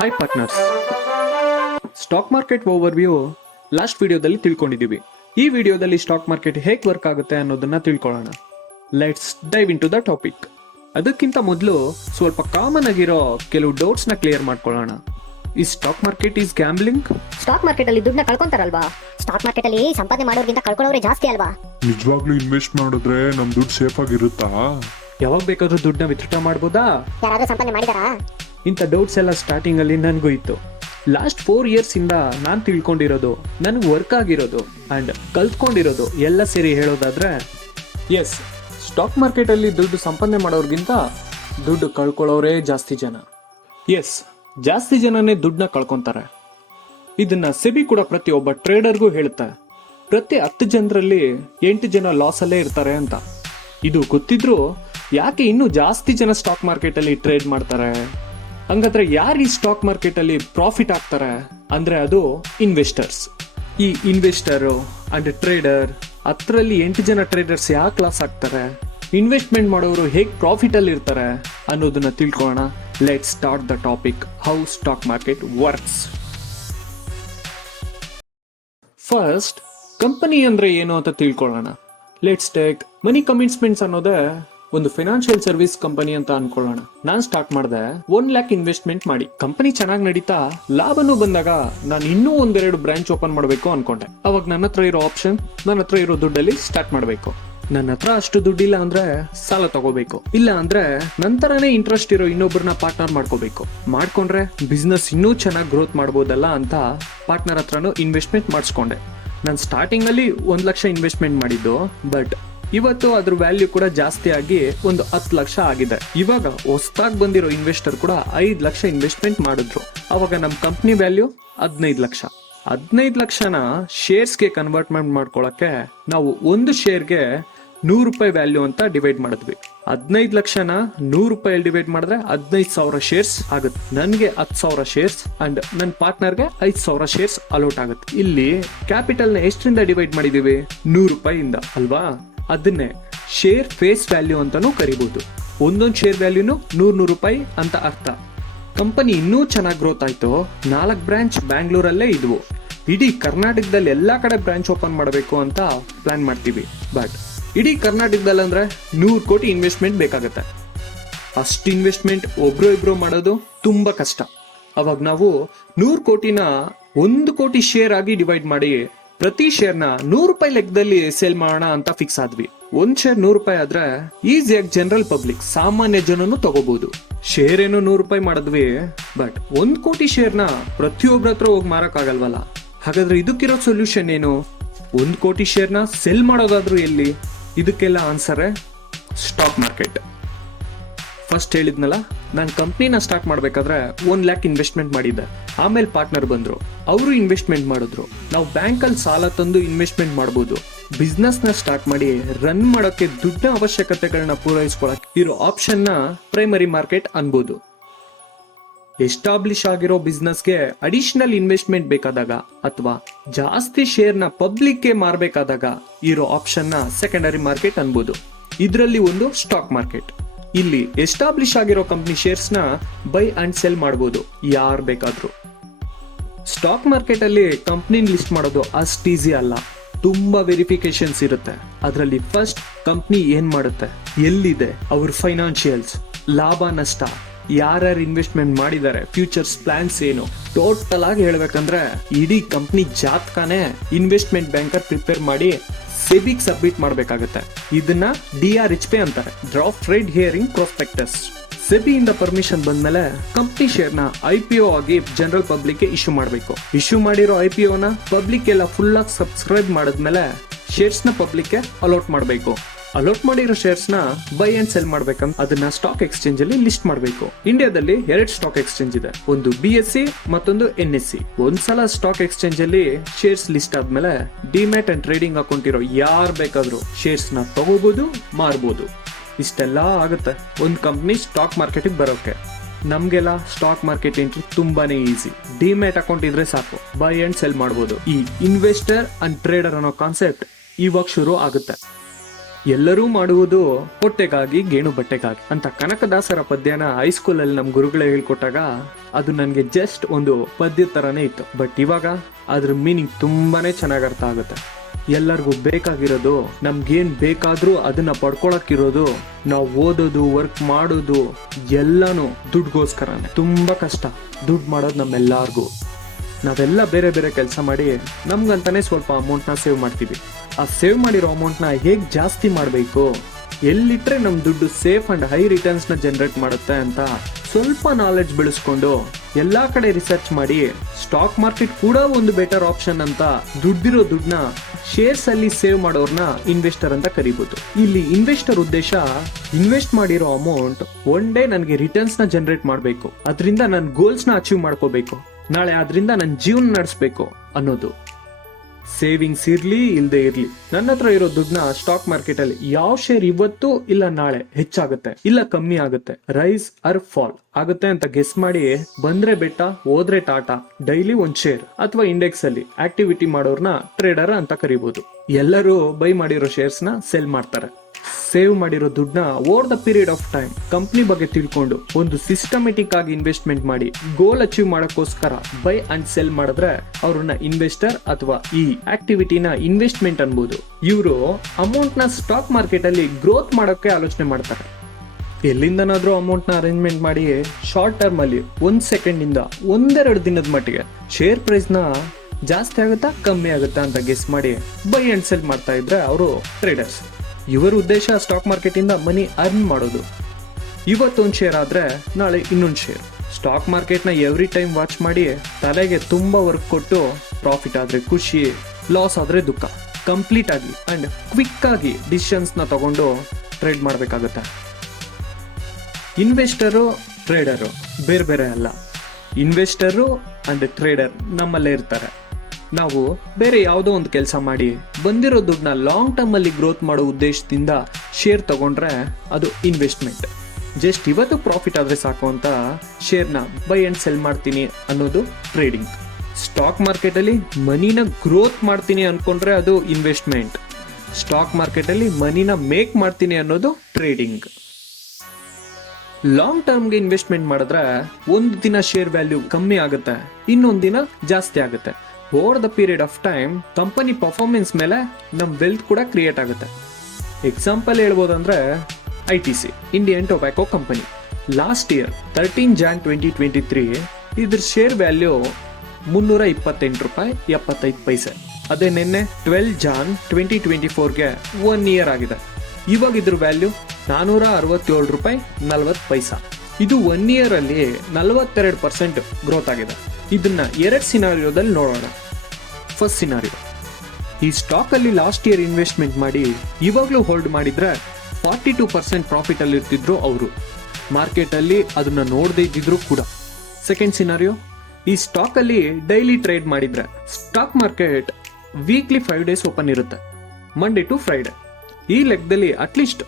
Hi partners, stock market overview last ವಿಡಿಯೋದಲ್ಲಿ ತಿಳ್ಕೊಂಡಿದ್ದೀವಿ. ಈ ವಿಡಿಯೋದಲ್ಲಿ ಸ್ಟಾಕ್ ಮಾರ್ಕೆಟ್ ಹೇಗೆ ವರ್ಕ್ ಆಗುತ್ತೆ ಅನ್ನೋದನ್ನ ತಿಳ್ಕೊಳ್ಳೋಣ. Let's dive into the topic. ಅದಕ್ಕಿಂತ ಮೊದಲು ಸ್ವಲ್ಪ ಕಾಮನ್ ಆಗಿರೋ ಕೆಲವು ಡೌಟ್ಸ್ ನ ಕ್ಲಿಯರ್ ಮಾಡ್ಕೊಳ್ಳೋಣ. ಈ stock market is gambling? Stock market ಅಲ್ಲಿ ದುಡ್ಡನ್ನ ಕಳ್ಕೊಂತಾರಲ್ವಾ? ಸ್ಟಾಕ್ ಮಾರ್ಕೆಟ್ ಅಲ್ಲಿ ಸಂಪಾದನೆ ಮಾಡೋರ್ಗಿಂತ ಕಳ್ಕೊಳ್ಳೋರೇ ಜಾಸ್ತಿ ಅಲ್ವಾ? ನಿಜವಾಗ್ಲೂ ಇನ್ವೆಸ್ಟ್ ಮಾಡಿದ್ರೆ ನಮ್ ದುಡ್ಡು ಸೇಫ್ ಆಗಿರುತ್ತಾ? ಯಾವಾಗ ಬೇಕಾದ್ರೂ ದುಡ್ಡನ್ನ ವಿತ್ಡ್ರಾ ಮಾಡ್ಬೋದಾ? ಯಾರಾದ್ರೂ ಸಂಪಾದನೆ ಮಾಡಿದಾರಾ? ಇಂಥ ಡೌಟ್ಸ್ ಎಲ್ಲ ಸ್ಟಾರ್ಟಿಂಗ್ ಅಲ್ಲಿ ನನಗೂ ಇತ್ತು. ಲಾಸ್ಟ್ 4 years ಇಂದ ನಾನು ತಿಳ್ಕೊಂಡಿರೋದು, ನನಗೆ ವರ್ಕ್ ಆಗಿರೋದು ಅಂಡ್ ಕಲ್ತ್ಕೊಂಡಿರೋದು ಎಲ್ಲ ಸೇರಿ ಹೇಳೋದಾದ್ರೆ, ಎಸ್, ಸ್ಟಾಕ್ ಮಾರ್ಕೆಟ್ ಅಲ್ಲಿ ದುಡ್ಡು ಸಂಪಾದನೆ ಮಾಡೋರ್ಗಿಂತ ದುಡ್ಡು ಕಳ್ಕೊಳ್ಳೋರೇ ಜಾಸ್ತಿ ಜನ. ಎಸ್, ಜಾಸ್ತಿ ಜನನೇ ದುಡ್ಡನ್ನ ಕಳ್ಕೊಂತಾರೆ. ಇದನ್ನ ಸೆಬಿ ಕೂಡ ಪ್ರತಿಯೊಬ್ಬ ಟ್ರೇಡರ್ಗೂ ಹೇಳುತ್ತೆ. ಪ್ರತಿ 10 ಜನರಲ್ಲಿ 8 ಜನ ಲಾಸ್ ಅಲ್ಲೇ ಇರ್ತಾರೆ ಅಂತ. ಇದು ಗೊತ್ತಿದ್ರು ಯಾಕೆ ಇನ್ನೂ ಜಾಸ್ತಿ ಜನ ಸ್ಟಾಕ್ ಮಾರ್ಕೆಟ್ ಅಲ್ಲಿ ಟ್ರೇಡ್ ಮಾಡ್ತಾರೆ? ಹಂಗಾದ್ರೆ ಯಾರು ಈ ಸ್ಟಾಕ್ ಮಾರ್ಕೆಟ್ ಅಲ್ಲಿ ಪ್ರಾಫಿಟ್ ಆಗ್ತಾರೆ ಅಂದ್ರೆ ಅದು ಇನ್ವೆಸ್ಟರ್ಸ್. ಈ ಇನ್ವೆಸ್ಟರ್ ಅಂಡ್ ಟ್ರೇಡರ್, 10ರಲ್ಲಿ 8 ಜನ ಟ್ರೇಡರ್ಸ್ ಯಾಕೆ ಲಾಸ್ ಆಗ್ತಾರೆ, ಇನ್ವೆಸ್ಟ್ಮೆಂಟ್ ಮಾಡೋರು ಹೇಗೆ ಪ್ರಾಫಿಟ್ ಅಲ್ಲಿ ಇರ್ತಾರೆ ಅನ್ನೋದನ್ನ ತಿಳ್ಕೊಳ್ಳೋಣ. Let's start the topic, how stock market works. First, company ಅಂದ್ರೆ ಏನು ಅಂತ ತಿಳ್ಕೊಳ್ಳೋಣ. ಲೆಟ್ಸ್ ಟೇಕ್ ಮನಿ ಕಮಿಟ್ಮೆಂಟ್ಸ್ ಅನ್ನೋದೇ ಒಂದು ಫೈನಾನ್ಷಿಯಲ್ ಸರ್ವಿಸ್ ಕಂಪನಿ ಅಂತ ಅನ್ಕೊಳ್ಳೋಣ. ನಾನ್ ಸ್ಟಾರ್ಟ್ ಮಾಡಿದೆ 1 lakh ಇನ್ವೆಸ್ಟ್ಮೆಂಟ್ ಮಾಡಿ. ಕಂಪನಿ ಚೆನ್ನಾಗಿ ನಡೀತಾ ಲಾಭನೂ ಬಂದಾಗ ನಾನು ಇನ್ನೂ 1-2 ಬ್ರಾಂಚ್ ಓಪನ್ ಮಾಡಬೇಕು ಅನ್ಕೊಂಡೆ. ಅವಾಗ ನನ್ನ ಹತ್ರ ಇರೋ ಆಪ್ಷನ್, ನನ್ನ ಹತ್ರ ಇರೋ ದುಡ್ಡಲ್ಲಿ ಸ್ಟಾರ್ಟ್ ಮಾಡಬೇಕು. ನನ್ನ ಹತ್ರ ಅಷ್ಟು ದುಡ್ಡಿಲ್ಲ ಅಂದ್ರೆ ಸಾಲ ತಗೋಬೇಕು, ಇಲ್ಲ ಅಂದ್ರೆ ನಂತರನೇ ಇಂಟ್ರೆಸ್ಟ್ ಇರೋ ಇನ್ನೊಬ್ಬರನ್ನ ಪಾರ್ಟ್ನರ್ ಮಾಡ್ಕೋಬೇಕು. ಮಾಡ್ಕೊಂಡ್ರೆ ಬಿಸ್ನೆಸ್ ಇನ್ನೂ ಚೆನ್ನಾಗಿ ಗ್ರೋತ್ ಮಾಡ್ಬೋದಲ್ಲ ಅಂತ ಪಾರ್ಟ್ನರ್ ಹತ್ರನೂ ಇನ್ವೆಸ್ಟ್ಮೆಂಟ್ ಮಾಡಿಸ್ಕೊಂಡೆ. ನಾನು ಸ್ಟಾರ್ಟಿಂಗ್ ಅಲ್ಲಿ 1 ಲಕ್ಷ ಇನ್ವೆಸ್ಟ್ಮೆಂಟ್ ಮಾಡಿದ್ದು, ಬಟ್ ಇವತ್ತು ಅದ್ರ ವ್ಯಾಲ್ಯೂ ಕೂಡ ಜಾಸ್ತಿ ಆಗಿ ಒಂದು 10 ಲಕ್ಷ ಆಗಿದೆ. ಇವಾಗ ಹೊಸದಾಗಿ ಬಂದಿರೋ ಇನ್ವೆಸ್ಟರ್ ಕೂಡ 5 ಲಕ್ಷ ಇನ್ವೆಸ್ಟ್ಮೆಂಟ್ ಮಾಡಿದ್ರು. ಅವಾಗ ನಮ್ಮ ಕಂಪ್ನಿ ವ್ಯಾಲ್ಯೂ 15 ಲಕ್ಷ. 15 ಲಕ್ಷನ ಶೇರ್ಸ್ಗೆ ಕನ್ವರ್ಟ್ ಮಾಡ್ಕೊಳಕ್ಕೆ ನಾವು ಒಂದು ಶೇರ್ಗೆ 100 ರೂಪಾಯಿ ವ್ಯಾಲ್ಯೂ ಅಂತ ಡಿವೈಡ್ ಮಾಡಿದ್ವಿ. 15 ಲಕ್ಷನ 100 ರೂಪಾಯಿ ಡಿವೈಡ್ ಮಾಡಿದ್ರೆ 15,000 ಶೇರ್ಸ್ ಆಗುತ್ತೆ. ನನ್ಗೆ 10,000 ಶೇರ್ಸ್ ಅಂಡ್ ನನ್ನ ಪಾರ್ಟ್ನರ್ಗೆ 5,000 ಶೇರ್ಸ್ ಅಲೋಟ್ ಆಗುತ್ತೆ. ಇಲ್ಲಿ ಕ್ಯಾಪಿಟಲ್ ನ ಎಷ್ಟರಿಂದ ಡಿವೈಡ್ ಮಾಡಿದೀವಿ? 100 ರೂಪಾಯಿಯಿಂದ ಅಲ್ವಾ? ಅದನ್ನೇ ಶೇರ್ ಫೇಸ್ ವ್ಯಾಲ್ಯೂ ಅಂತಾನೂ ಕರಿಬಹುದು. ಒಂದೊಂದು ಶೇರ್ ವ್ಯಾಲ್ಯೂನು 100 ರೂಪಾಯಿ ಅಂತ ಅರ್ಥ. ಕಂಪನಿ ಇನ್ನೂ ಚೆನ್ನಾಗಿ ಗ್ರೋತ್ ಆಯ್ತು. 4 ಬ್ರಾಂಚ್ ಬ್ಯಾಂಗ್ಳೂರಲ್ಲೇ ಇದ್ವು. ಇಡೀ ಕರ್ನಾಟಕದಲ್ಲಿ ಎಲ್ಲಾ ಕಡೆ ಬ್ರಾಂಚ್ ಓಪನ್ ಮಾಡಬೇಕು ಅಂತ ಪ್ಲಾನ್ ಮಾಡ್ತೀವಿ. ಬಟ್ ಇಡೀ ಕರ್ನಾಟಕದಲ್ಲಿ ಅಂದ್ರೆ 100 ಕೋಟಿ ಇನ್ವೆಸ್ಟ್ಮೆಂಟ್ ಬೇಕಾಗತ್ತೆ. ಅಷ್ಟು ಇನ್ವೆಸ್ಟ್ಮೆಂಟ್ ಒಬ್ರು ಮಾಡೋದು ತುಂಬಾ ಕಷ್ಟ. ಅವಾಗ ನಾವು 100 ಕೋಟಿನ 1 ಕೋಟಿ ಶೇರ್ ಆಗಿ ಡಿವೈಡ್ ಮಾಡಿ ಪ್ರತಿ ಶೇರ್ನ 100 ರೂಪಾಯಿ ಲೆಕ್ಕದಲ್ಲಿ ಸೇಲ್ ಮಾಡೋಣ ಅಂತ ಫಿಕ್ಸ್ ಆದ್ವಿ. ಒಂದ್ ಶೇರ್ 100 ರೂಪಾಯಿ ಆದ್ರೆ ಈಸಿಯಾಗಿ ಜನರಲ್ ಪಬ್ಲಿಕ್, ಸಾಮಾನ್ಯ ಜನನು ತಗೋಬಹುದು. ಶೇರ್ ಏನು 100 ರೂಪಾಯಿ ಮಾಡಿದ್ವಿ, ಬಟ್ 1 ಕೋಟಿ ಶೇರ್ನ ಪ್ರತಿಯೊಬ್ಬರ ಹತ್ರ ಹೋಗಿ ಮಾರಕ್ ಆಗಲ್ವಲ್ಲ. ಹಾಗಾದ್ರೆ ಇದಕ್ಕಿರೋ ಸೊಲ್ಯೂಷನ್ ಏನು? 1 ಕೋಟಿ ಶೇರ್ನ ಸೆಲ್ ಮಾಡೋದಾದ್ರೂ ಎಲ್ಲಿ? ಇದಕ್ಕೆಲ್ಲ ಆನ್ಸರ್ ಸ್ಟಾಕ್ ಮಾರ್ಕೆಟ್. ಫಸ್ಟ್ ಹೇಳಿದ್ನಲ್ಲ, ನಾನು ಕಂಪ್ನಿನ ಸ್ಟಾರ್ಟ್ ಮಾಡ್ಬೇಕಾದ್ರೆ 1 lakh ಇನ್ವೆಸ್ಟ್ಮೆಂಟ್ ಮಾಡಿದ್ದೆ. ಆಮೇಲೆ ಪಾರ್ಟ್ನರ್ ಬಂದ್ರು, ಅವರು ಇನ್ವೆಸ್ಟ್ಮೆಂಟ್ ಮಾಡಿದ್ರು. ನಾವು ಬ್ಯಾಂಕಲ್ಲಿ ಸಾಲ ತಂದು ಇನ್ವೆಸ್ಟ್ಮೆಂಟ್ ಮಾಡಬಹುದು. ಬಿಸ್ನೆಸ್ ನ ಸ್ಟಾರ್ಟ್ ಮಾಡಿ ರನ್ ಮಾಡೋಕೆ ದುಡ್ಡಿನ ಅವಶ್ಯಕತೆಗಳನ್ನ ಪೂರೈಸ್ಕೊಳಕ್ ಇರೋ ಆಪ್ಷನ್ ನ ಪ್ರೈಮರಿ ಮಾರ್ಕೆಟ್ ಅನ್ಬೋದು. ಎಸ್ಟಾಬ್ಲಿಷ್ ಆಗಿರೋ ಬಿಸ್ನೆಸ್ಗೆ ಅಡಿಷನಲ್ ಇನ್ವೆಸ್ಟ್ಮೆಂಟ್ ಬೇಕಾದಾಗ ಅಥವಾ ಜಾಸ್ತಿ ಶೇರ್ನ ಪಬ್ಲಿಕ್ಗೆ ಮಾರಬೇಕಾದಾಗ ಇರೋ ಆಪ್ಷನ್ ನ ಸೆಕೆಂಡರಿ ಮಾರ್ಕೆಟ್ ಅನ್ಬೋದು. ಇದರಲ್ಲಿ ಒಂದು ಸ್ಟಾಕ್ ಮಾರ್ಕೆಟ್. ಇಲ್ಲಿ ಎಸ್ಟಾಬ್ಲಿಷ್ ಆಗಿರೋ ಕಂಪ್ನಿ ಶೇರ್ಸ್ ನ ಬೈ ಅಂಡ್ ಸೆಲ್ ಮಾಡಬಹುದು ಯಾರು ಬೇಕಾದ್ರೂ. ಸ್ಟಾಕ್ ಮಾರ್ಕೆಟ್ ಅಲ್ಲಿ ಕಂಪ್ನಿ ಲಿಸ್ಟ್ ಮಾಡೋದು ಅಷ್ಟು ಈಸಿ ಅಲ್ಲ. ತುಂಬಾ ವೆರಿಫಿಕೇಶನ್ಸ್ ಇರುತ್ತೆ. ಅದರಲ್ಲಿ ಫಸ್ಟ್ ಕಂಪ್ನಿ ಏನ್ ಮಾಡುತ್ತೆ, ಎಲ್ಲಿದೆ, ಅವ್ರ ಫೈನಾನ್ಷಿಯಲ್ಸ್, ಲಾಭ ನಷ್ಟ, ಯಾರ್ಯಾರು ಇನ್ವೆಸ್ಟ್ಮೆಂಟ್ ಮಾಡಿದ್ದಾರೆ, ಫ್ಯೂಚರ್ಸ್ ಪ್ಲಾನ್ಸ್ ಏನು, ಟೋಟಲ್ ಆಗಿ ಹೇಳ್ಬೇಕಂದ್ರೆ ಇಡೀ ಕಂಪ್ನಿ ಜಾತಕನೇ ಇನ್ವೆಸ್ಟ್ಮೆಂಟ್ ಬ್ಯಾಂಕರ್ ಪ್ರಿಪೇರ್ ಮಾಡಿ ಸೆಬಿಗೆ ಸಬ್ಮಿಟ್ ಮಾಡಬೇಕಾಗುತ್ತೆ. ಇದನ್ನ DRHP ಅಂತಾರೆ, ಡ್ರಾಫ್ಟ್ ರೈಟ್ ಹಿಯರಿಂಗ್ ಪ್ರಾಸ್ಪೆಕ್ಟಸ್. ಸೆಬಿಯಿಂದ ಪರ್ಮಿಷನ್ ಬಂದ್ಮೇಲೆ ಕಂಪ್ನಿ ಶೇರ್ ನ IPO ಆಗಿ ಜನರಲ್ ಪಬ್ಲಿಕ್ ಇಶ್ಯೂ ಮಾಡಬೇಕು. ಇಶ್ಯೂ ಮಾಡಿರೋ IPO ನ ಪಬ್ಲಿಕ್ ಎಲ್ಲ ಫುಲ್ ಆಗಿ ಸಬ್ಸ್ಕ್ರೈಬ್ ಮಾಡಿದ್ಮೇಲೆ ಶೇರ್ಸ್ ನ ಪಬ್ಲಿಕ್ ಅಲೋಟ್ ಮಾಡಬೇಕು. ಅಲೋಟ್ ಮಾಡಿರೋ ಶೇರ್ಸ್ ನ ಬೈ ಅಂಡ್ ಸೆಲ್ ಮಾಡ್ಬೇಕಂತ ಅದನ್ನ ಸ್ಟಾಕ್ ಎಕ್ಸ್ಚೇಂಜ್ ಅಲ್ಲಿ ಲಿಸ್ಟ್ ಮಾಡಬೇಕು. ಇಂಡಿಯಾದಲ್ಲಿ 2 ಸ್ಟಾಕ್ ಎಕ್ಸ್ಚೇಂಜ್ ಇದೆ, ಒಂದು BSE ಮತ್ತೊಂದು NSE. ಒಂದ್ಸಲ ಸ್ಟಾಕ್ ಎಕ್ಸ್ಚೇಂಜ್ ಅಲ್ಲಿ ಶೇರ್ಸ್ ಲಿಸ್ಟ್ ಆದ್ಮೇಲೆ ಡಿಮ್ಯಾಟ್ ಅಂಡ್ ಟ್ರೇಡಿಂಗ್ ಅಕೌಂಟ್ ಇರೋ ಯಾರು ಬೇಕಾದ್ರೂ ಶೇರ್ಸ್ ನ ತಗೋಬಹುದು, ಮಾರ್ಬೋದು. ಇಷ್ಟೆಲ್ಲ ಆಗುತ್ತೆ ಒಂದು ಕಂಪ್ನಿ ಸ್ಟಾಕ್ ಮಾರ್ಕೆಟ್ ಬರೋಕೆ. ನಮ್ಗೆಲ್ಲ ಸ್ಟಾಕ್ ಮಾರ್ಕೆಟ್ ಎಂಟ್ರಿ ತುಂಬಾನೇ ಈಸಿ. ಡಿಮ್ಯಾಟ್ ಅಕೌಂಟ್ ಇದ್ರೆ ಸಾಕು, ಬೈ ಅಂಡ್ ಸೆಲ್ ಮಾಡಬಹುದು. ಈ ಇನ್ವೆಸ್ಟರ್ ಅಂಡ್ ಟ್ರೇಡರ್ ಅನ್ನೋ ಕಾನ್ಸೆಪ್ಟ್ ಇವಾಗ ಶುರು ಆಗುತ್ತೆ. ಎಲ್ಲರೂ ಮಾಡುವುದು ಹೊಟ್ಟೆಗಾಗಿ ಗೇಣು ಬಟ್ಟೆಗಾಗಿ ಅಂತ ಕನಕದಾಸರ ಪದ್ಯನ ಹೈಸ್ಕೂಲಲ್ಲಿ ನಮ್ ಗುರುಗಳೇ ಹೇಳ್ಕೊಟ್ಟಾಗ ಅದು ನನಗೆ ಜಸ್ಟ್ ಒಂದು ಪದ್ಯ ತರಾನೇ ಇತ್ತು. ಬಟ್ ಇವಾಗ ಅದ್ರ ಮೀನಿಂಗ್ ತುಂಬಾನೇ ಚೆನ್ನಾಗಿ ಅರ್ಥ ಆಗುತ್ತೆ. ಎಲ್ಲರಿಗೂ ಬೇಕಾಗಿರೋದು, ನಮ್ಗೇನ್ ಬೇಕಾದ್ರೂ ಅದನ್ನ ಪಡ್ಕೊಳಕ್ಕಿರೋದು, ನಾವು ಓದೋದು, ವರ್ಕ್ ಮಾಡೋದು ಎಲ್ಲಾನು ದುಡ್ಗೋಸ್ಕರನೇ. ತುಂಬಾ ಕಷ್ಟ ದುಡ್ಡು ಮಾಡೋದು ನಮ್ಮೆಲ್ಲರಿಗೂ. ನಾವೆಲ್ಲ ಬೇರೆ ಬೇರೆ ಕೆಲಸ ಮಾಡಿ ನಮ್ಗಂತಾನೆ ಸ್ವಲ್ಪ ಅಮೌಂಟ್ನ ಸೇವ್ ಮಾಡ್ತೀವಿ. ಆ ಸೇವ್ ಮಾಡಿರೋ ಅಮೌಂಟ್ನ ಹೇಗೆ ಜಾಸ್ತಿ ಮಾಡಬೇಕು, ಎಲ್ಲಿಟ್ರೆ ನಮ್ಮ ದುಡ್ಡು ಸೇಫ್ ಅಂಡ್ ಹೈ ರಿಟರ್ನ್ಸ್ನ ಜನರೇಟ್ ಮಾಡುತ್ತೆ ಅಂತ ಸ್ವಲ್ಪ ನಾಲೆಡ್ಜ್ ಬೆಳೆಸ್ಕೊಂಡು ಎಲ್ಲಾ ಕಡೆ ರಿಸರ್ಚ್ ಮಾಡಿ ಸ್ಟಾಕ್ ಮಾರ್ಕೆಟ್ ಕೂಡ ಒಂದು ಬೆಟರ್ ಆಪ್ಷನ್ ಅಂತ ದುಡ್ಡಿರೋ ದುಡ್ಡನ್ನ ಶೇರ್ಸ್ ಅಲ್ಲಿ ಸೇವ್ ಮಾಡೋರ್ನ ಇನ್ವೆಸ್ಟರ್ ಅಂತ ಕರಿಬಹುದು. ಇಲ್ಲಿ ಇನ್ವೆಸ್ಟರ್ ಉದ್ದೇಶ ಇನ್ವೆಸ್ಟ್ ಮಾಡಿರೋ ಅಮೌಂಟ್ ಒನ್ ಡೇ ನನಗೆ ರಿಟರ್ನ್ಸ್ ನ ಜನರೇಟ್ ಮಾಡಬೇಕು, ಅದರಿಂದ ನನ್ನ ಗೋಲ್ಸ್ ನ ಅಚೀವ್ ಮಾಡ್ಕೋಬೇಕು, ನಾಳೆ ಅದರಿಂದ ನನ್ನ ಜೀವನ ನಡೆಸಬೇಕು ಅನ್ನೋದು. ಸೇವಿಂಗ್ಸ್ ಇರ್ಲಿ ಇಲ್ಲದೆ ಇರ್ಲಿ, ನನ್ನ ಹತ್ರ ಇರೋ ದುಡ್ಡನ್ನ ಸ್ಟಾಕ್ ಮಾರ್ಕೆಟ್ ಅಲ್ಲಿ ಯಾವ ಶೇರ್ ಇವತ್ತು ಇಲ್ಲ ನಾಳೆ ಹೆಚ್ಚಾಗುತ್ತೆ ಇಲ್ಲ ಕಮ್ಮಿ ಆಗುತ್ತೆ, ರೈಸ್ ಆರ್ ಫಾಲ್ ಆಗುತ್ತೆ ಅಂತ ಗೆಸ್ ಮಾಡಿ ಬಂದ್ರೆ ಬೆಟ್ಟ ಹೋದ್ರೆ ಟಾಟಾ, ಡೈಲಿ ಒಂದ್ ಶೇರ್ ಅಥವಾ ಇಂಡೆಕ್ಸ್ ಅಲ್ಲಿ ಆಕ್ಟಿವಿಟಿ ಮಾಡೋರ್ನ ಟ್ರೇಡರ್ ಅಂತ ಕರಿಬಹುದು. ಎಲ್ಲರೂ ಬೈ ಮಾಡಿರೋ ಶೇರ್ಸ್ ನ ಸೆಲ್ ಮಾಡ್ತಾರೆ. ಸೇವ್ ಮಾಡಿರೋ ದುಡ್ಡನ್ನ over the period of time company ಬಗ್ಗೆ ತಿಳ್ಕೊಂಡು ಒಂದು ಸಿಸ್ಟಮೆಟಿಕ್ ಆಗಿ ಇನ್ವೆಸ್ಟ್ಮೆಂಟ್ ಮಾಡಿ ಗೋಲ್ ಅಚೀವ್ ಮಾಡಕ್ಕೋಸ್ಕರ ಬೈ ಅಂಡ್ ಸೆಲ್ ಮಾಡಿದ್ರೆ ಅವ್ರನ್ನ ಇನ್ವೆಸ್ಟರ್ ಅಥವಾ ಈ ಆಕ್ಟಿವಿಟಿನ ಇನ್ವೆಸ್ಟ್ಮೆಂಟ್ ಅನ್ಬೋದು. ಇವರು ಅಮೌಂಟ್ ನ ಸ್ಟಾಕ್ ಮಾರ್ಕೆಟ್ ಅಲ್ಲಿ ಗ್ರೋತ್ ಮಾಡೋಕೆ ಆಲೋಚನೆ ಮಾಡ್ತಾರೆ. ಎಲ್ಲಿಂದನಾದ್ರೂ ಅಮೌಂಟ್ ನ ಅರೇಂಜ್ಮೆಂಟ್ ಮಾಡಿ ಶಾರ್ಟ್ ಟರ್ಮ್ ಅಲ್ಲಿ 1 ಸೆಕೆಂಡ್ ಇಂದ 1-2 ದಿನದ ಮಟ್ಟಿಗೆ ಶೇರ್ ಪ್ರೈಸ್ ನ ಜಾಸ್ತಿ ಆಗುತ್ತಾ ಕಮ್ಮಿ ಆಗುತ್ತಾ ಅಂತ ಗೆಸ್ ಮಾಡಿ ಬೈ ಅಂಡ್ ಸೆಲ್ ಮಾಡ್ತಾ ಇದ್ರೆ ಅವರು ಟ್ರೇಡರ್ಸ್. ಇವರ ಉದ್ದೇಶ ಸ್ಟಾಕ್ ಮಾರ್ಕೆಟ್ ಇಂದ ಮನಿ ಅರ್ನ್ ಮಾಡೋದು. ಇವತ್ತೊಂದು ಶೇರ್ ಆದ್ರೆ ನಾಳೆ ಇನ್ನೊಂದು ಶೇರ್. ಸ್ಟಾಕ್ ಮಾರ್ಕೆಟ್ ನ ಎವ್ರಿ ಟೈಮ್ ವಾಚ್ ಮಾಡಿ ತಲೆಗೆ ತುಂಬಾ ವರ್ಕ್ ಕೊಟ್ಟು ಪ್ರಾಫಿಟ್ ಆದ್ರೆ ಖುಷಿ, ಲಾಸ್ ಆದ್ರೆ ದುಃಖ, ಕಂಪ್ಲೀಟ್ ಆಗಿ ಅಂಡ್ ಕ್ವಿಕ್ ಆಗಿ ಡಿಸಿಷನ್ಸ್ ನ ತಗೊಂಡು ಟ್ರೇಡ್ ಮಾಡ್ಬೇಕಾಗತ್ತೆ. ಇನ್ವೆಸ್ಟರು ಟ್ರೇಡರು ಬೇರೆ ಬೇರೆ ಅಲ್ಲ. ಇನ್ವೆಸ್ಟರು ಅಂಡ್ ಟ್ರೇಡರ್ ನಮ್ಮಲ್ಲೇ ಇರ್ತಾರೆ. ನಾವು ಬೇರೆ ಯಾವುದೋ ಒಂದು ಕೆಲಸ ಮಾಡಿ ಬಂದಿರೋ ದುಡ್ಡನ್ನ ಲಾಂಗ್ ಟರ್ಮ್ ಅಲ್ಲಿ ಗ್ರೋತ್ ಮಾಡೋ ಉದ್ದೇಶದಿಂದ ಶೇರ್ ತಗೊಂಡ್ರೆ ಅದು ಇನ್ವೆಸ್ಟ್ಮೆಂಟ್. ಜಸ್ಟ್ ಇವತ್ತು ಪ್ರಾಫಿಟ್ ಆದ್ರೆ ಸಾಕು ಅಂತ ಶೇರ್ನ ಬೈ ಅಂಡ್ ಸೆಲ್ ಮಾಡ್ತೀನಿ ಅನ್ನೋದು ಟ್ರೇಡಿಂಗ್. ಸ್ಟಾಕ್ ಮಾರ್ಕೆಟ್ ಅಲ್ಲಿ ಮನಿನ ಗ್ರೋತ್ ಮಾಡ್ತೀನಿ ಅನ್ಕೊಂಡ್ರೆ ಅದು ಇನ್ವೆಸ್ಟ್ಮೆಂಟ್. ಸ್ಟಾಕ್ ಮಾರ್ಕೆಟ್ ಅಲ್ಲಿ ಮನಿನ ಮೇಕ್ ಮಾಡ್ತೀನಿ ಅನ್ನೋದು ಟ್ರೇಡಿಂಗ್. ಲಾಂಗ್ ಟರ್ಮ್ಗೆ ಇನ್ವೆಸ್ಟ್ಮೆಂಟ್ ಮಾಡಿದ್ರೆ ಒಂದು ದಿನ ಶೇರ್ ವ್ಯಾಲ್ಯೂ ಕಮ್ಮಿ ಆಗುತ್ತೆ, ಇನ್ನೊಂದು ದಿನ ಜಾಸ್ತಿ ಆಗುತ್ತೆ. Over the period of time company performance ಮೇಲೆ ನಮ್ ವೆಲ್ತ್ ಕೂಡ ಕ್ರಿಯೇಟ್ ಆಗುತ್ತೆ. ಎಕ್ಸಾಂಪಲ್ ಹೇಳ್ಬೋದಂದ್ರೆ ITC Indian tobacco company last year 13 Jan 2023 ಇದ್ರ ಶೇರ್ ವ್ಯಾಲ್ಯೂ 328 ರೂಪಾಯಿ 75 ಪೈಸೆ. ಅದೇ ನಿನ್ನೆ 12 ಜಾನ್ 2024ಗೆ 1 ಇಯರ್ ಆಗಿದೆ. ಇವಾಗ ಇದ್ರ ವ್ಯಾಲ್ಯೂ 467 ರೂಪಾಯಿ 40 ಪೈಸಾ. ಇದು 1 ಇಯರ್ ಅಲ್ಲಿ 42% ಗ್ರೋತ್ ಆಗಿದೆ. ಇದನ್ನ 2 ಸಿನಾರಿಯೋದಲ್ಲಿ ನೋಡೋಣ. ಫಸ್ಟ್ ಸಿನಾರಿಯೋ, ಈ ಸ್ಟಾಕ್ ಅಲ್ಲಿ ಲಾಸ್ಟ್ ಇಯರ್ ಇನ್ವೆಸ್ಟ್ಮೆಂಟ್ ಮಾಡಿ ಇವಾಗ್ಲೂ ಹೋಲ್ಡ್ ಮಾಡಿದ್ರೆ 42% ಪ್ರಾಫಿಟ್ ಅಲ್ಲಿ ಇರ್ತಿದ್ರು ಅವರು, ಮಾರ್ಕೆಟ್ ಅಲ್ಲಿ ಅದನ್ನ ನೋಡದೇ ಇದ್ದಿದ್ರು ಕೂಡ. ಸೆಕೆಂಡ್ ಸಿನಾರಿಯೋ, ಈ ಸ್ಟಾಕ್ ಅಲ್ಲಿ ಡೈಲಿ ಟ್ರೇಡ್ ಮಾಡಿದ್ರೆ stock market weekly 5 days open ಇರುತ್ತೆ, ಮಂಡೇ ಟು ಫ್ರೈಡೆ. ಈ ಲೆಕ್ಕದಲ್ಲಿ ಅಟ್ಲೀಸ್ಟ್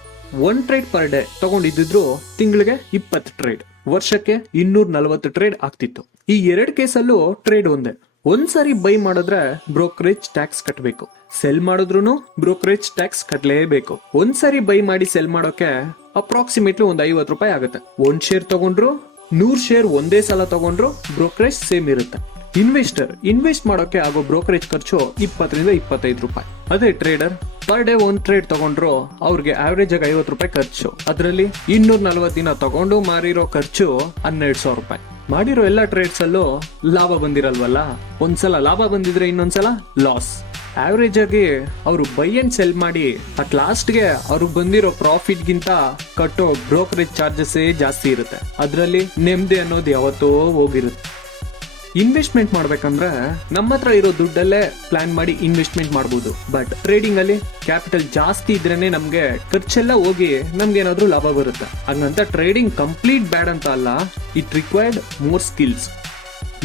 1 ಟ್ರೇಡ್ ಪರ್ ಡೇ ತಗೊಂಡಿದ್ರು ತಿಂಗಳಿಗೆ 20 ಟ್ರೇಡ್, ವರ್ಷಕ್ಕೆ 240 ಟ್ರೇಡ್ ಆಗ್ತಿತ್ತು. ಈ 2 ಕೇಸಲ್ಲೂ ಟ್ರೇಡ್ ಒಂದೇ. ಒಂದ್ಸರಿ ಬೈ ಮಾಡಿದ್ರೆ ಬ್ರೋಕರೇಜ್ ಟ್ಯಾಕ್ಸ್ ಕಟ್ಟಬೇಕು, ಸೆಲ್ ಮಾಡಿದ್ರು ಬ್ರೋಕರೇಜ್ ಟ್ಯಾಕ್ಸ್ ಕಟ್ಟಲೇಬೇಕು. ಒಂದ್ಸರಿ ಬೈ ಮಾಡಿ ಸೆಲ್ ಮಾಡೋಕೆ ಅಪ್ರಾಕ್ಸಿಮೇಟ್ಲಿ ಒಂದು 50 ರೂಪಾಯಿ ಆಗುತ್ತೆ. 1 ಶೇರ್ ತಗೊಂಡ್ರು 100 ಶೇರ್ ಒಂದೇ ಸಲ ತಗೊಂಡ್ರು ಬ್ರೋಕರೇಜ್ ಸೇಮ್ ಇರುತ್ತೆ. ಇನ್ವೆಸ್ಟರ್ ಇನ್ವೆಸ್ಟ್ ಮಾಡೋಕೆ ಆಗೋ ಬ್ರೋಕರೇಜ್ ಖರ್ಚು 20-25 ರೂಪಾಯಿ. ಅದೇ ಟ್ರೇಡರ್ ಪರ್ ಡೇ 1 ಟ್ರೇಡ್ ತಗೊಂಡ್ರು ಅವ್ರಿಗೆ ಆವರೇಜ್ ಆಗಿ 50 ರೂಪಾಯಿ ಖರ್ಚು. ಅದರಲ್ಲಿ 240 ದಿನ ತಗೊಂಡು ಮಾರಿರೋ ಖರ್ಚು 12,000 ರೂಪಾಯಿ. ಮಾಡಿರೋ ಎಲ್ಲ ಟ್ರೇಡ್ಸ್ ಅಲ್ಲೂ ಲಾಭ ಬಂದಿರಲ್ವಲ್ಲ, ಒಂದ್ಸಲ ಲಾಭ ಬಂದಿದ್ರೆ ಇನ್ನೊಂದ್ಸಲ ಲಾಸ್. ಆವರೇಜ್ ಆಗಿ ಅವರು ಬೈ ಅಂಡ್ ಸೆಲ್ ಮಾಡಿ ಅಟ್ ಲಾಸ್ಟ್ಗೆ ಅವ್ರಿಗೆ ಬಂದಿರೋ ಪ್ರಾಫಿಟ್ ಗಿಂತ ಕಟ್ಟೋ ಬ್ರೋಕರೇಜ್ ಚಾರ್ಜಸ್ ಜಾಸ್ತಿ ಇರುತ್ತೆ. ಅದರಲ್ಲಿ ನೆಮ್ಮದಿ ಅನ್ನೋದು ಯಾವತ್ತೋ ಹೋಗಿರುತ್ತೆ. ಇನ್ವೆಸ್ಟ್ಮೆಂಟ್ ಮಾಡ್ಬೇಕಂದ್ರೆ ನಮ್ಮ ಹತ್ರ ಇರೋ ದುಡ್ಡಲ್ಲೇ ಪ್ಲಾನ್ ಮಾಡಿ ಇನ್ವೆಸ್ಟ್ಮೆಂಟ್ ಮಾಡಬಹುದು. ಬಟ್ ಟ್ರೇಡಿಂಗ್ ಅಲ್ಲಿ ಕ್ಯಾಪಿಟಲ್ ಜಾಸ್ತಿ ಇದ್ರೇನೆ ನಮ್ಗೆ ಖರ್ಚೆಲ್ಲ ಹೋಗಿ ನಮ್ಗೆ ಏನಾದ್ರೂ ಲಾಭ ಬರುತ್ತೆ. ಹಂಗಂತ ಟ್ರೇಡಿಂಗ್ ಕಂಪ್ಲೀಟ್ ಬ್ಯಾಡ್ ಅಂತ ಅಲ್ಲ, it required more skills.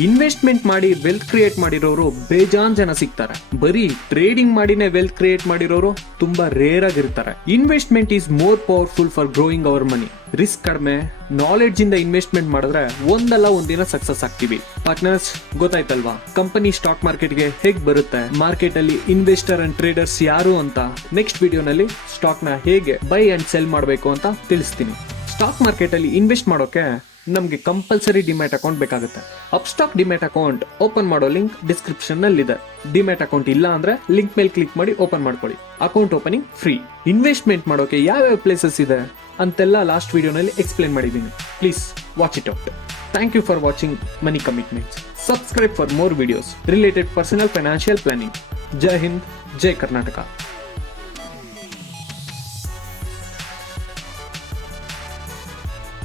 Investment ಮಾಡಿ ವೆಲ್ತ್ ಕ್ರಿಯೇಟ್ ಮಾಡಿರೋರು ಬೇಜಾನ್ ಜನ ಸಿಗ್ತಾರೆ. ಬರೀ ಟ್ರೇಡಿಂಗ್ ಮಾಡಿನೇ ವೆಲ್ತ್ ಕ್ರಿಯೇಟ್ ಮಾಡಿರೋರು ತುಂಬಾ ರೇರ್ ಆಗಿರ್ತಾರೆ. Investment is more powerful for growing hour money. Risk ಕಡಿಮೆ, ನಾಲೆಡ್ಜ್ ಇಂದ ಇನ್ವೆಸ್ಟ್ಮೆಂಟ್ ಮಾಡಿದ್ರೆ ಒಂದಲ್ಲ ಒಂದಿನ ಸಕ್ಸಸ್ ಆಗ್ತೀವಿ. ಪಾರ್ಟ್ನರ್ಸ್, ಗೊತ್ತಾಯ್ತಲ್ವಾ ಕಂಪನಿ ಸ್ಟಾಕ್ ಮಾರ್ಕೆಟ್ಗೆ ಹೇಗ್ ಬರುತ್ತೆ, ಮಾರ್ಕೆಟ್ ಅಲ್ಲಿ ಇನ್ವೆಸ್ಟರ್ ಅಂಡ್ ಟ್ರೇಡರ್ಸ್ ಯಾರು ಅಂತ. ನೆಕ್ಸ್ಟ್ ವಿಡಿಯೋನಲ್ಲಿ ಸ್ಟಾಕ್ ನ ಹೇಗೆ ಬೈ ಅಂಡ್ ಸೆಲ್ ಮಾಡಬೇಕು ಅಂತ ತಿಳಿಸ್ತೀನಿ. ಸ್ಟಾಕ್ ಮಾರ್ಕೆಟ್ ಅಲ್ಲಿ ಇನ್ವೆಸ್ಟ್ ಮಾಡೋಕೆ ನಮಗೆ ಕಂಪಲ್ಸರಿ ಡಿಮ್ಯಾಟ್ ಅಕೌಂಟ್ ಬೇಕಾಗುತ್ತೆ. ಅಪ್ಸ್ಟಾಕ್ ಡಿಮ್ಯಾಟ್ ಅಕೌಂಟ್ ಓಪನ್ ಮಾಡೋ ಲಿಂಕ್ ಡಿಸ್ಕ್ರಿಪ್ಷನ್ ನಲ್ಲಿ ಇದೆ. ಡಿಮ್ಯಾಟ್ ಅಕೌಂಟ್ ಇಲ್ಲ ಅಂದ್ರೆ ಲಿಂಕ್ ಮೇಲೆ ಕ್ಲಿಕ್ ಮಾಡಿ ಓಪನ್ ಮಾಡ್ಕೊಳ್ಳಿ. Account opening free. ಇನ್ವೆಸ್ಟ್ಮೆಂಟ್ ಮಾಡೋಕೆ ಯಾವ್ಯಾವ ಪ್ಲೇಸಸ್ ಇದೆ ಅಂತೆಲ್ಲ ಲಾಸ್ಟ್ ವಿಡಿಯೋನಲ್ಲಿ ಎಕ್ಸ್ಪ್ಲೇನ್ ಮಾಡಿದ್ದೀನಿ. Please watch it out. Thank you for watching money commitments. Subscribe for more videos related personal financial planning. ಜೈ ಹಿಂದ್, ಜೈ ಕರ್ನಾಟಕ.